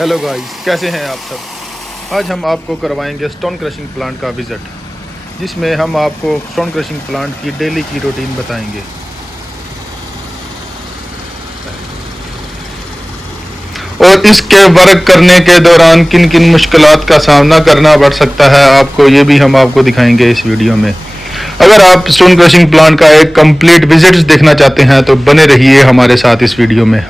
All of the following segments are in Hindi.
हेलो गाइस, कैसे हैं आप सब। आज हम आपको करवाएंगे स्टोन क्रशिंग प्लांट का विज़िट, जिसमें हम आपको स्टोन क्रशिंग प्लांट की डेली की रूटीन बताएंगे और इसके वर्क करने के दौरान किन किन मुश्किलात का सामना करना पड़ सकता है आपको, ये भी हम आपको दिखाएंगे इस वीडियो में। अगर आप स्टोन क्रशिंग प्लांट का एक कंप्लीट विजिट देखना चाहते हैं तो बने रहिए हमारे साथ इस वीडियो में।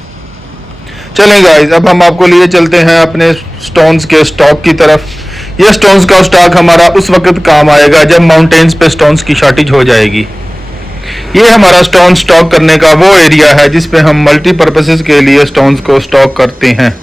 चलें गाइस, अब हम आपको लिए चलते हैं अपने स्टोन्स के स्टॉक की तरफ। यह स्टोन्स का स्टॉक हमारा उस वक्त काम आएगा जब माउंटेन्स पे स्टोन्स की शॉर्टेज हो जाएगी। ये हमारा स्टोन स्टॉक करने का वो एरिया है जिसपे हम मल्टीपर्पसेस के लिए स्टोन्स को स्टॉक करते हैं।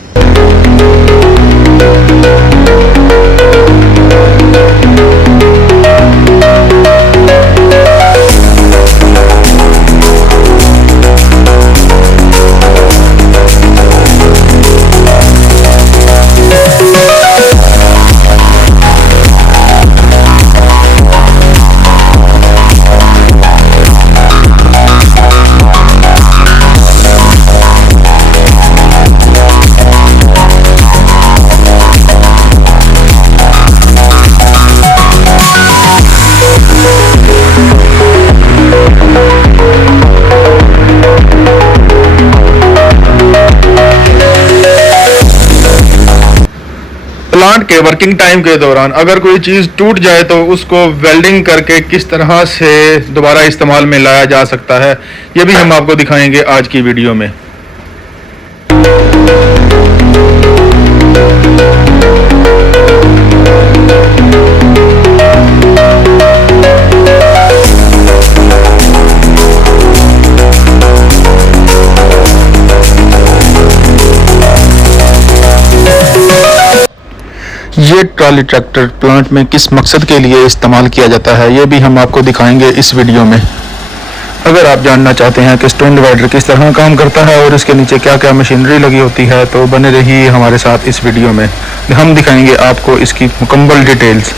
प्लांट के वर्किंग टाइम के दौरान अगर कोई चीज़ टूट जाए तो उसको वेल्डिंग करके किस तरह से दोबारा इस्तेमाल में लाया जा सकता है, ये भी हम आपको दिखाएंगे आज की वीडियो में। ये ट्रॉली ट्रैक्टर प्लांट में किस मकसद के लिए इस्तेमाल किया जाता है, ये भी हम आपको दिखाएंगे इस वीडियो में। अगर आप जानना चाहते हैं कि स्टोन डिवाइडर किस तरह काम करता है और इसके नीचे क्या क्या मशीनरी लगी होती है तो बने रहिए हमारे साथ इस वीडियो में। हम दिखाएंगे आपको इसकी मुकम्मल डिटेल्स।